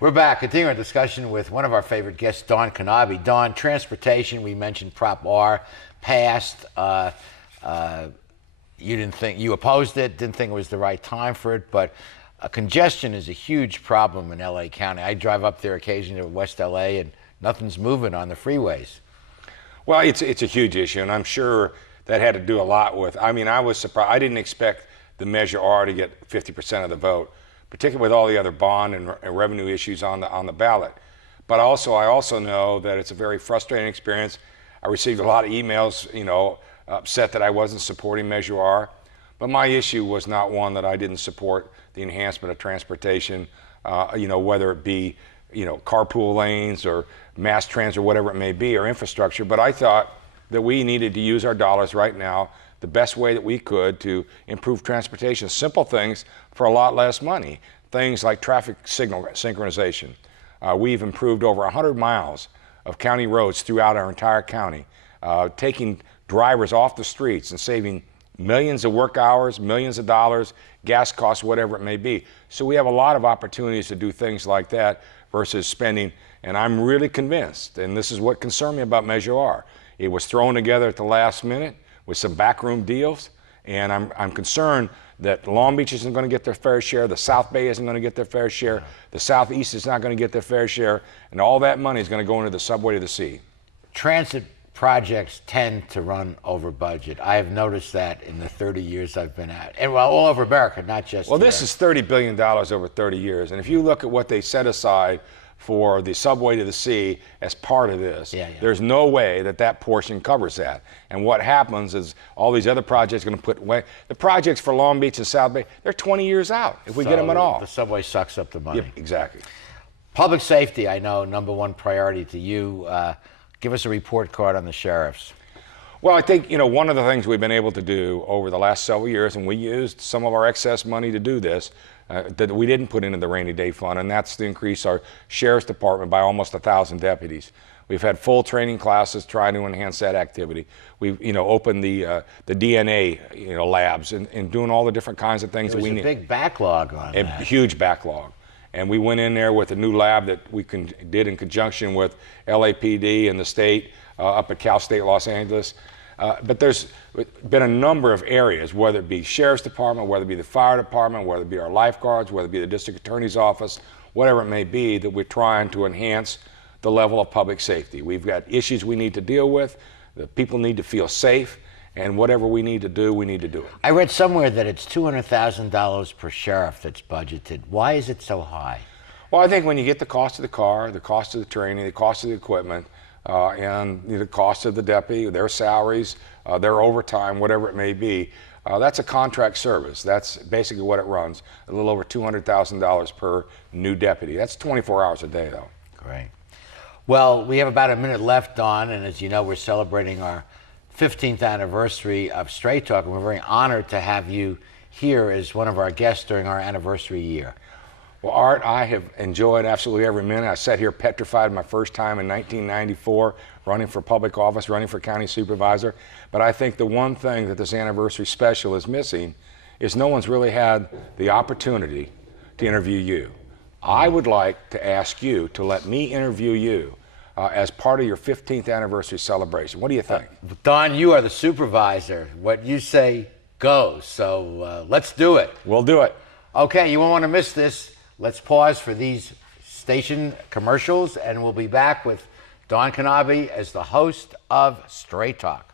We're back, continuing our discussion with one of our favorite guests, Don Knabe. Don, transportation, we mentioned Prop R, passed. You opposed it, didn't think it was the right time for it, but congestion is a huge problem in LA County. I drive up there occasionally to West LA and nothing's moving on the freeways. Well, it's a huge issue, and I'm sure that had to do a lot with, I was surprised. I didn't expect the Measure R to get 50% of the vote, particularly with all the other bond and revenue issues on the ballot. But I also know that it's a very frustrating experience. I received a lot of emails, upset that I wasn't supporting Measure R. But my issue was not one that I didn't support the enhancement of transportation, whether it be, carpool lanes or mass transit or whatever it may be, or infrastructure. But I thought that we needed to use our dollars right now the best way that we could to improve transportation. Simple things for a lot less money. Things like traffic signal synchronization. We've improved over 100 miles of county roads throughout our entire county, taking drivers off the streets and saving millions of work hours, millions of dollars, gas costs, whatever it may be. So we have a lot of opportunities to do things like that versus spending. And I'm really convinced, and this is what concerned me about Measure R. It was thrown together at the last minute with some backroom deals, and I'm concerned that Long Beach isn't going to get their fair share, the South Bay isn't going to get their fair share, the Southeast is not going to get their fair share, and all that money is going to go into the subway to the sea. Transit Projects tend to run over budget. I have noticed that in the 30 years I've been at, and well, all over America, not just Well, here. This is $30 billion over 30 years, and if you look at what they set aside for the subway to the sea as part of this, there's no way that portion covers that. And what happens is all these other projects are going to put away. The projects for Long Beach and South Bay, they're 20 years out if we get them at all. The subway sucks up the money. Yep, exactly. Public safety, I know, #1 priority to you. Give us a report card on the sheriffs. Well, I think, one of the things we've been able to do over the last several years, and we used some of our excess money to do this, that we didn't put into the rainy day fund, and that's to increase our sheriff's department by almost 1,000 deputies. We've had full training classes trying to enhance that activity. We've, opened the DNA, labs and doing all the different kinds of things that we need. There's a big backlog on that. A huge backlog. And we went in there with a new lab that we did in conjunction with LAPD and the state up at Cal State Los Angeles. But there's been a number of areas, whether it be Sheriff's Department, whether it be the Fire Department, whether it be our lifeguards, whether it be the District Attorney's Office, whatever it may be, that we're trying to enhance the level of public safety. We've got issues we need to deal with. The people need to feel safe. And whatever we need to do, we need to do it. I read somewhere that it's $200,000 per sheriff that's budgeted. Why is it so high? Well, I think when you get the cost of the car, the cost of the training, the cost of the equipment, and the cost of the deputy, their salaries, their overtime, whatever it may be, that's a contract service. That's basically what it runs, a little over $200,000 per new deputy. That's 24 hours a day, though. Great. Well, we have about a minute left, Don, and as you know, we're celebrating our 15th anniversary of Straight Talk, and we're very honored to have you here as one of our guests during our anniversary year. Well, Art, I have enjoyed absolutely every minute. I sat here petrified my first time in 1994, running for public office, running for county supervisor. But I think the one thing that this anniversary special is missing is no one's really had the opportunity to interview you. I would like to ask you to let me interview you as part of your 15th anniversary celebration. What do you think? Don, you are the supervisor. What you say goes. So let's do it. We'll do it. Okay, you won't want to miss this. Let's pause for these station commercials, and we'll be back with Don Knabe as the host of Straight Talk.